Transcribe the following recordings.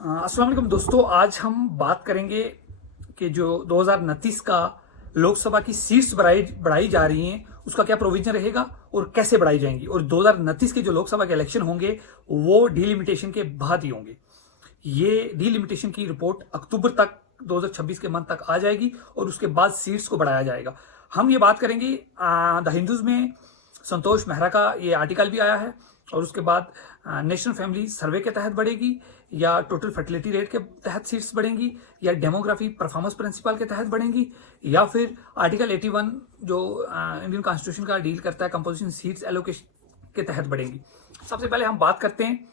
अस्सलाम वालेकुम दोस्तों, आज हम बात करेंगे कि जो 2029 का लोकसभा की सीट्स बढ़ाई जा रही हैं उसका क्या प्रोविजन रहेगा और कैसे बढ़ाई जाएंगी। और 2029 के जो लोकसभा के इलेक्शन होंगे वो डीलिमिटेशन के बाद ही होंगे। ये डीलिमिटेशन की रिपोर्ट अक्टूबर तक 2026 के मंथ तक आ जाएगी और उसके बाद सीट्स को बढ़ाया जाएगा। हम ये बात करेंगे द हिंदूज में संतोष मेहरा का ये आर्टिकल भी आया है और उसके बाद नेशनल फैमिली सर्वे के तहत बढ़ेगी या टोटल फर्टिलिटी रेट के तहत सीट्स बढ़ेंगी या डेमोग्राफी परफॉर्मेंस प्रिंसिपल के तहत बढ़ेंगी या फिर आर्टिकल 81 जो इंडियन कॉन्स्टिट्यूशन का डील करता है कंपोजिशन सीट्स एलोकेशन के तहत बढ़ेंगी। सबसे पहले हम बात करते हैं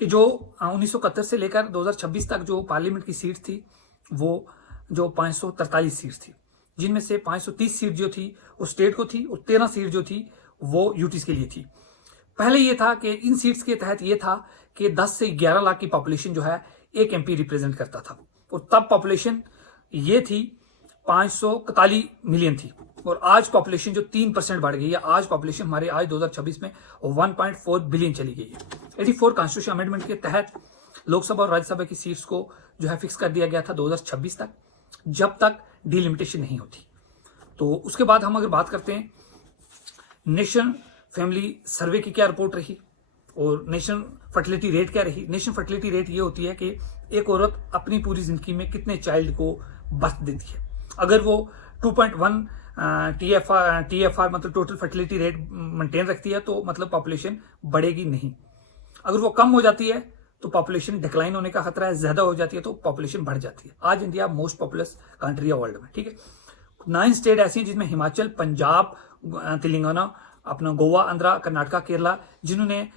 कि जो 1971 से लेकर 2026 तक जो पार्लियामेंट की सीट थी वो जो 543 सीट थी, जिनमें से 530 सीट जो थी वो स्टेट को थी और 13 सीट जो थी वो यूटीज के लिए थी। पहले ये था कि इन सीट्स के तहत ये था कि 10 से 11 लाख की पॉपुलेशन जो है एक एमपी रिप्रेजेंट करता था और तब पॉपुलेशन ये थी 541 मिलियन थी और आज पॉपुलेशन जो 3% बढ़ गई है। आज पॉपुलेशन हमारे आज 2026 में 1.4 बिलियन चली गई है। 84 कॉन्स्टिट्यूशन अमेंडमेंट के तहत लोकसभा और राज्यसभा की सीट्स को जो है फिक्स कर दिया गया था 2026 तक, जब तक डीलिमिटेशन नहीं होती। तो उसके बाद हम अगर बात करते हैं नेशनल फैमिली सर्वे की क्या रिपोर्ट रही और नेशनल फर्टिलिटी रेट क्या रही। नेशनल फर्टिलिटी रेट ये होती है कि एक औरत अपनी पूरी जिंदगी में कितने चाइल्ड को बर्थ देती है। अगर वो 2.1 TFR मतलब टोटल फर्टिलिटी रेट मेंटेन रखती है तो मतलब पॉपुलेशन बढ़ेगी नहीं। अगर वो कम हो जाती है तो पॉपुलेशन डिक्लाइन होने का खतरा है, ज्यादा हो जाती है तो पॉपुलेशन बढ़ जाती है। आज इंडिया मोस्ट पॉपुलस कंट्री है वर्ल्ड में, ठीक है। 9 स्टेट ऐसी हैं जिसमें हिमाचल, पंजाब, तेलंगाना, अपना गोवा, आंध्रा, कर्नाटका, केरला, जिन्होंने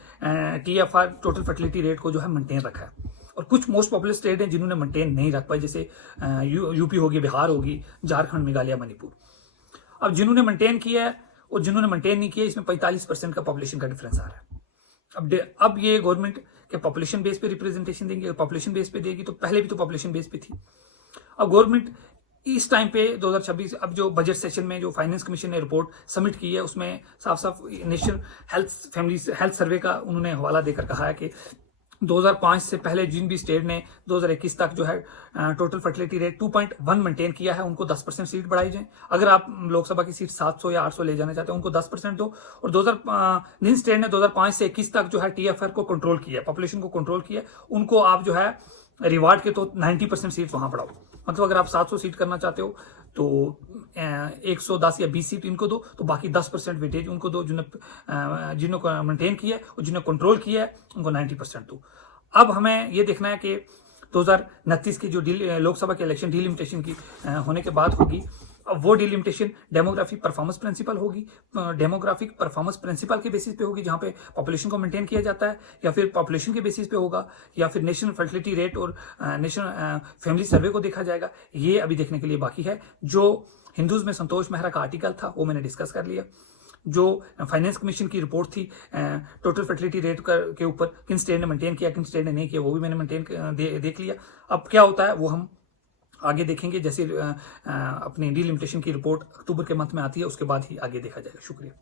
TFR टोटल फर्टिलिटी रेट को जो है मेंटेन रखा है। और कुछ मोस्ट पॉपुलर स्टेट हैं जिन्होंने मेंटेन नहीं रख पाए, जैसे यूपी होगी, बिहार होगी, झारखंड, मेघालय, मणिपुर। अब जिन्होंने मेंटेन किया है और जिन्होंने मेंटेन नहीं किया, इसमें 45% का पॉपुलेशन का डिफरेंस आ रहा है। अब ये गवर्नमेंट के पॉपुलेशन बेस पे रिप्रेजेंटेशन देंगे। पॉपुलेशन बेस पे देगी तो पहले भी तो पॉपुलेशन बेस पे थी। अब गवर्नमेंट इस टाइम पे 2026 अब जो बजट सेशन में जो फाइनेंस कमीशन ने रिपोर्ट सबमिट की है उसमें साफ साफ नेशनल हेल्थ सर्वे का उन्होंने हवाला देकर कहा है कि 2005 से पहले जिन भी स्टेट ने 2021 तक जो है टोटल फर्टिलिटी रेट 2.1 मेंटेन किया है उनको 10% सीट बढ़ाई जाए। अगर आप लोकसभा की सीट 700 या 800 ले जाना चाहते हैं उनको 10% दो। और जिन स्टेट ने 2005 से 21 तक जो है TFR को कंट्रोल किया, पॉपुलेशन को कंट्रोल किया, उनको आप जो है रिवार्ड के तो 90% सीट वहां बढ़ाओ। मतलब अगर आप 700 सीट करना चाहते हो तो 110 या 20 सीट इनको दो, तो बाकी 10% वेटेज उनको दो जिन्होंने मेंटेन किया है और जिन्होंने कंट्रोल किया है उनको 90% दो। अब हमें ये देखना है कि 2029 की जो लोकसभा के इलेक्शन डीलिमिटेशन की होने के बाद होगी, अब वो डीलिमिटेशन डेमोग्राफिक परफॉर्मेंस प्रिंसिपल होगी। डेमोग्राफिक परफॉर्मेंस प्रिंसिपल के बेसिस पे होगी जहां पे पॉपुलेशन को मेंटेन किया जाता है, या फिर पॉपुलेशन के बेसिस पे होगा, या फिर नेशनल फर्टिलिटी रेट और नेशनल फैमिली सर्वे को देखा जाएगा। ये अभी देखने के लिए बाकी है। जो हिंदूज में संतोष मेहरा का आर्टिकल था वो मैंने डिस्कस कर लिया। जो फाइनेंस कमीशन की रिपोर्ट थी टोटल फर्टिलिटी रेट के ऊपर किन स्टेट ने मेंटेन किया किन स्टेट ने नहीं किया वो भी मैंने देख लिया। अब क्या होता है वो हम आगे देखेंगे, जैसे अपनी डीलिमिटेशन की रिपोर्ट अक्टूबर के मंथ में आती है उसके बाद ही आगे देखा जाएगा। शुक्रिया।